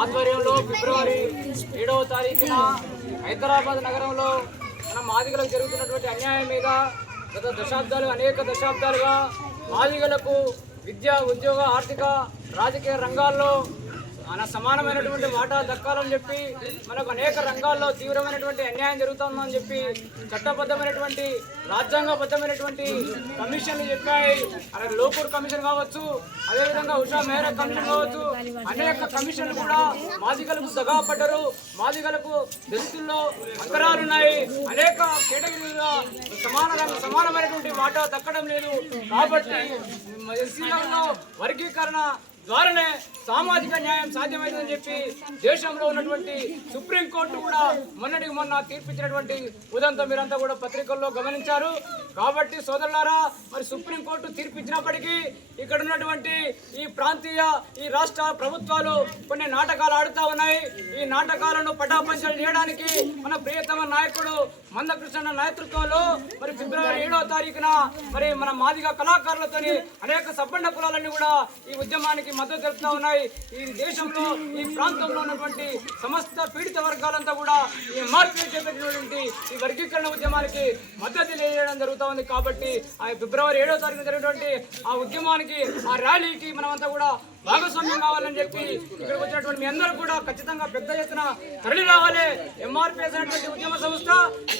ఆధ్వర్యంలో ఫిబ్రవరి 7వ తారీఖున హైదరాబాద్ నగరంలో మన మాదిగలకు జరుగుతున్నటువంటి అన్యాయం మీద గత అనేక దశాబ్దాలుగా మాదిగలకు విద్య, ఉద్యోగ, ఆర్థిక, రాజకీయ రంగాల్లో సమానమైనటువంటి వాటా దక్కాలని చెప్పి మనకు అనేక రంగాల్లో తీవ్రమైనటువంటి అన్యాయం జరుగుతుందని చెప్పి చట్టబద్ధమైనటువంటి రాజ్యాంగబద్ధమైనటువంటి కమిషన్లు చెప్పాయి. అలాగే లోకూర్ కమిషన్ కావచ్చు, అదేవిధంగా ఉషా మెహ్రా కమిషన్ కావచ్చు, అనేక కమిషన్లు కూడా మాదిగలకు దగా పడ్డరు. మాదిగలకు దళితుల్లో అంతరాలున్నాయి. అనేక కేటగిరీలుగా సమానమైనటువంటి వాటా దక్కడం లేదు. కాబట్టి ఎస్సీలలో వర్గీకరణ ద్వారానే సామాజిక న్యాయం సాధ్యమైందని చెప్పి దేశంలో ఉన్నటువంటి సుప్రీంకోర్టు కూడా మొన్న తీర్పిచ్చినటువంటి ఉదంతం మీరంతా కూడా పత్రికల్లో గమనించారు. కాబట్టి సోదరులారా, మరి సుప్రీంకోర్టు తీర్పిచ్చినప్పటికీ ఇక్కడ ఉన్నటువంటి ఈ రాష్ట్ర ప్రభుత్వాలు కొన్ని నాటకాలు ఆడుతూ ఉన్నాయి. ఈ నాటకాలను పటాపంచలు చేయడానికి మన ప్రియతమ నాయకుడు మందకృష్ణ నేతృత్వంలో మరి ఫిబ్రవరి 7వ తారీఖున మరి మన మాదిగ కళాకారులతోని అనేక సబ్బండ కులాలన్నీ కూడా ఈ ఉద్యమానికి మద్దతు తెలుపుతా ఉన్నాయి. ఈ దేశంలో ఈ ప్రాంతంలో ఉన్నటువంటి సమస్త పీడిత వర్గాలంతా కూడా ఈ ఎంఆర్పీ చేపట్టినటువంటి ఈ వర్గీకరణ ఉద్యమానికి మద్దతు తెలియజేయడం జరుగుతూ ఉంది. కాబట్టి ఆ ఫిబ్రవరి 7వ తారీఖున జరిగినటువంటి ఆ ఉద్యమానికి, ఆ ర్యాలీకి మనమంతా కూడా భాగస్వామ్యం కావాలని చెప్పి ఇక్కడికి వచ్చినటువంటి మీ అందరూ కూడా ఖచ్చితంగా పెద్ద ఎత్తున తరలి రావాలి. ఎంఆర్పీఎస్ అనేటువంటి ఉద్యమ సంస్థ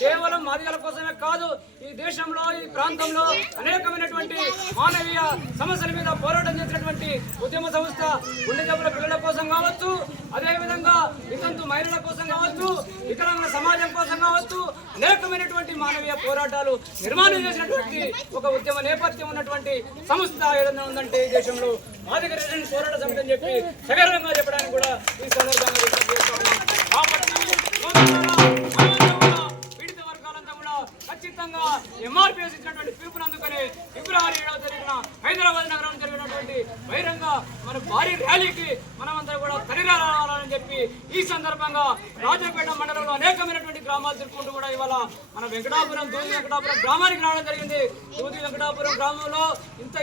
కేవలం మాదిగల కోసమే కాదు, ఈ దేశంలో ఈ ప్రాంతంలో అనేకమైనటువంటి మానవీయ సమస్యల మీద పోరాటం చేసినటువంటి ఉద్యమ సంస్థ. గుండె జబ్బుల పిల్లల కోసం కావచ్చు, అదేవిధంగా వితంతు మహిళల కోసం కావచ్చు, వికలాంగుల సమాజం కోసం కావచ్చు, అనేకమైనటువంటి మానవీయ పోరాటాలు నిర్మాణం చేసినటువంటి ఒక ఉద్యమ నేపథ్యం ఉన్నటువంటి సంస్థ ఏదైనా ఉందంటే ఈ దేశంలో మాదిగ రెసిడెంట్ పోరాట సమితి అని చెప్పి సగర్వంగా చెప్పడానికి కూడా ఈ సందర్భంగా పీడిత వర్గాలంతా కూడా ఖచ్చితంగా ఎంఆర్పీఎస్ ఇచ్చినటువంటి పిలుపునందుకని ఫిబ్రవరి 7వ తారీఖున హైదరాబాద్ నగరం జరిగినటువంటి బహిరంగ మన భారీ ర్యాలీకి మనమంతా కూడా తరలి రావాలని చెప్పి ఈ సందర్భంగా రాజపేట మండలంలో అనేకమైనటువంటి గ్రామాలు తిరుగుకుంటూ కూడా ఇవాళ మన దూది వెంకటాపురం గ్రామానికి రావడం జరిగింది. దూది వెంకటాపురం గ్రామంలో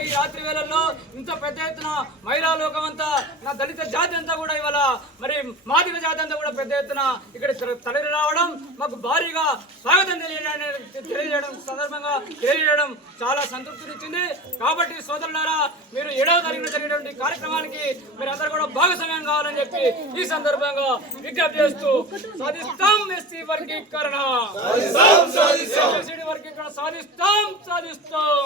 ఈ రాత్రి వేళల్లో ఇంత పెద్ద ఎత్తున మహిళా లోకం అంతా, నా దళిత జాతి అంతా కూడా ఇవాళ మరి మాదిగ జాతి అంతా కూడా పెద్ద ఎత్తున ఇక్కడ తరలి రావడం మాకు భారీగా స్వాగతం తెలియజేయడం సందర్భంగా తెలియజేయడం చాలా సంతృప్తినిచ్చింది. కాబట్టి సోదరులారా, మీరు 7వ తారీఖున జరిగినటువంటి కార్యక్రమానికి మీరు అందరూ కూడా భాగస్వామ్యం కావాలని చెప్పి ఈ సందర్భంగా విజ్ఞప్తి చేస్తూ సాధిస్తాం ఎస్సీ వర్గీకరణ, సాధిస్తాం.